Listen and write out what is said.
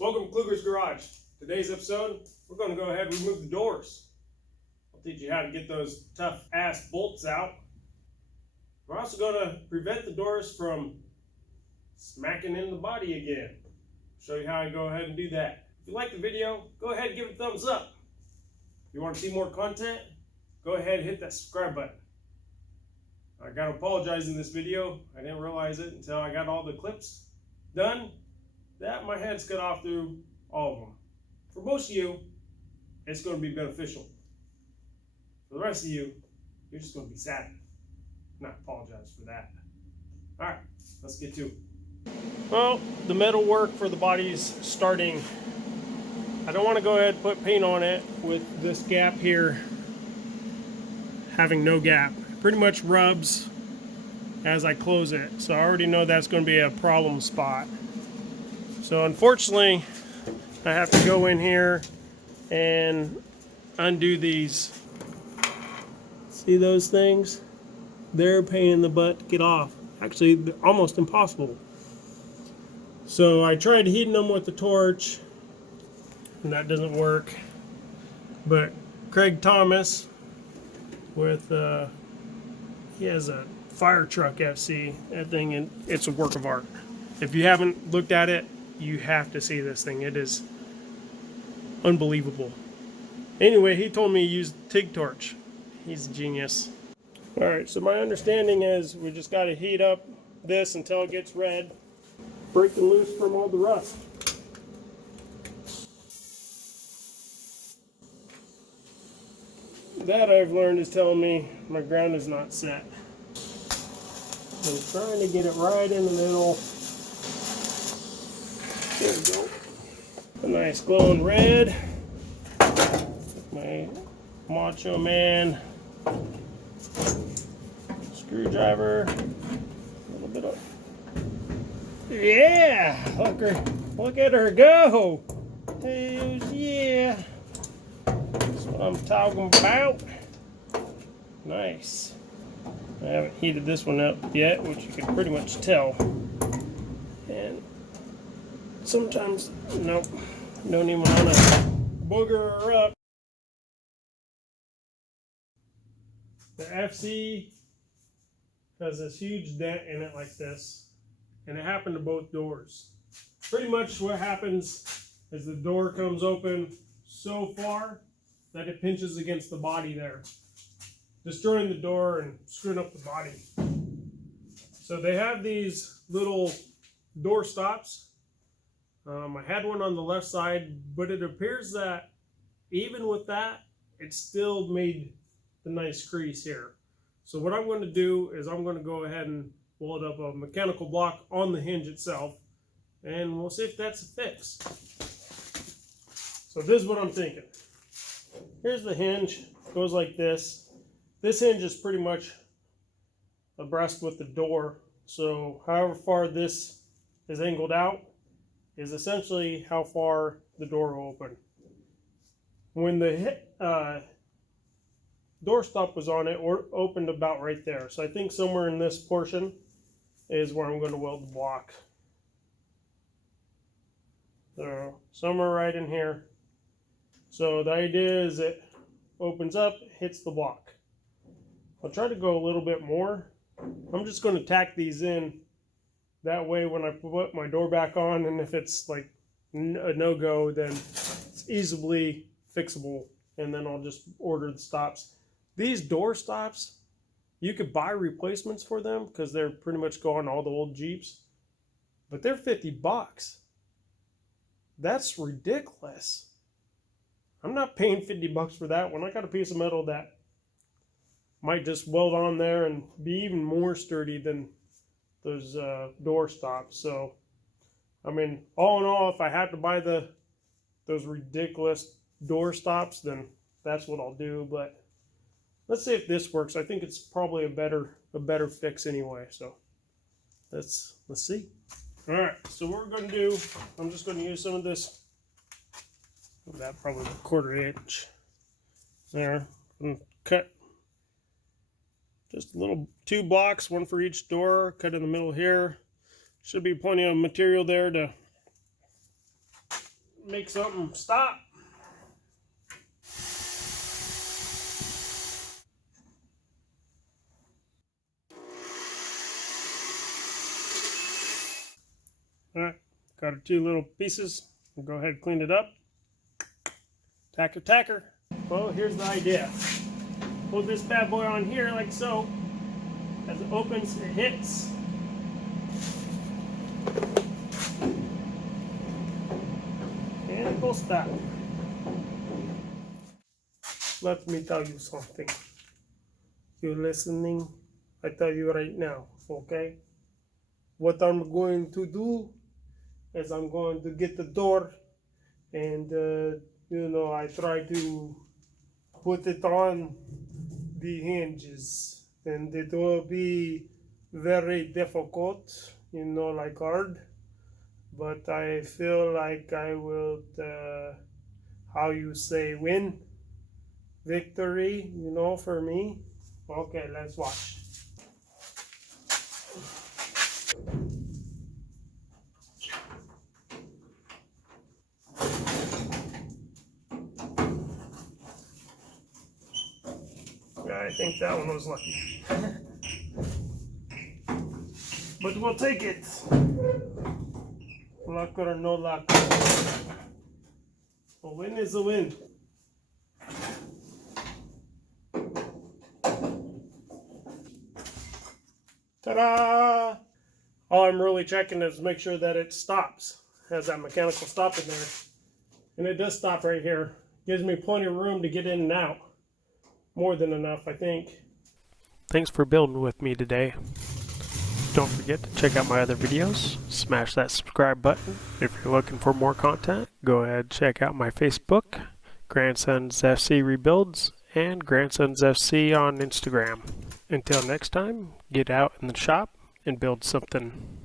Welcome to Kluger's Garage. Today's episode, we're going to go ahead and remove the doors. I'll teach you how to get those tough ass bolts out. We're also going to prevent the doors from smacking in the body again. Show you how I go ahead and do that. If you like the video, go ahead and give it a thumbs up. If you want to see more content, go ahead and hit that subscribe button. I got to apologize in this video. I didn't realize it until I got all the clips done that my head's cut off through all of them. For most of you, it's going to be beneficial. For the rest of you, you're just going to be sad. And I apologize for that. Alright, let's get to it. Well, the metal work for the body's starting. I don't want to go ahead and put paint on it with this gap here having no gap. It pretty much rubs as I close it. So I already know that's going to be a problem spot. So unfortunately, I have to go in here and undo these. See those things? They're a pain in the butt to get off. Actually, they're almost impossible. So I tried heating them with the torch, and that doesn't work. But Craig Thomas, with he has a fire truck FC, that thing, and it's a work of art. If you haven't looked at it, you have to see this thing. It is unbelievable. Anyway, he told me to use the TIG torch. He's a genius. Alright, so my understanding is we just got to heat up this until it gets red. Breaking loose from all the rust. That I've learned is telling me my ground is not set. I'm trying to get it right in the middle. There we go. A nice glowing red. My Macho Man screwdriver. A little bit of. Yeah! Look at her go! Hells yeah! That's what I'm talking about. Nice. I haven't heated this one up yet, which you can pretty much tell. And sometimes, nope, don't even want to booger her up. The FC has this huge dent in it like this, and it happened to both doors. Pretty much what happens is the door comes open so far that it pinches against the body there, destroying the door and screwing up the body. So they have these little door stops. I had one on the left side, but it appears that even with that, it still made the nice crease here. So what I'm going to do is I'm going to go ahead and weld up a mechanical block on the hinge itself, and we'll see if that's a fix. So this is what I'm thinking. Here's the hinge. It goes like this. This hinge is pretty much abreast with the door, so however far this is angled out is essentially how far the door will open. When the door stop was on, it opened about right there. So I think somewhere in this portion is where I'm going to weld the block. So somewhere right in here. So the idea is it opens up, hits the block. I'll try to go a little bit more. I'm just going to tack these in. That way when I put my door back on, and if it's like a no-go, then it's easily fixable, and then I'll just order the stops. These door stops, you could buy replacements for them because they're pretty much going all the old Jeeps, but they're $50. That's ridiculous. I'm not paying $50 for that when I got a piece of metal that might just weld on there and be even more sturdy than those door stops. So, I mean, all in all, if I had to buy those ridiculous door stops, then that's what I'll do. But let's see if this works. I think it's probably a better fix anyway. So let's see. All right. So what we're going to do, I'm just going to use some of this. That probably a 1/4 inch there, and cut just a little 2 blocks, one for each door, cut in the middle here. Should be plenty of material there to make something stop. Alright, got our 2 little pieces. We'll go ahead and clean it up. Tacker, tacker. Well, here's the idea. Pull this bad boy on here like so. As it opens, it hits. And it will stop. Let me tell you something. You're listening? I tell you right now, okay? What I'm going to do is I'm going to get the door and I try to put it on the hinges, and it will be very difficult, like hard, but I feel like I will win victory, for me. Okay, let's watch. I think that one was lucky. But we'll take it. Luck or no luck. A win is a win. Ta-da! All I'm really checking is make sure that it stops. It has that mechanical stop in there. And it does stop right here. Gives me plenty of room to get in and out. More than enough, I think. Thanks for building with me today. Don't forget to check out my other videos. Smash that subscribe button. If you're looking for more content, go ahead and check out my Facebook, Grandsons FC Rebuilds, and Grandsons FC on Instagram. Until next time, get out in the shop and build something.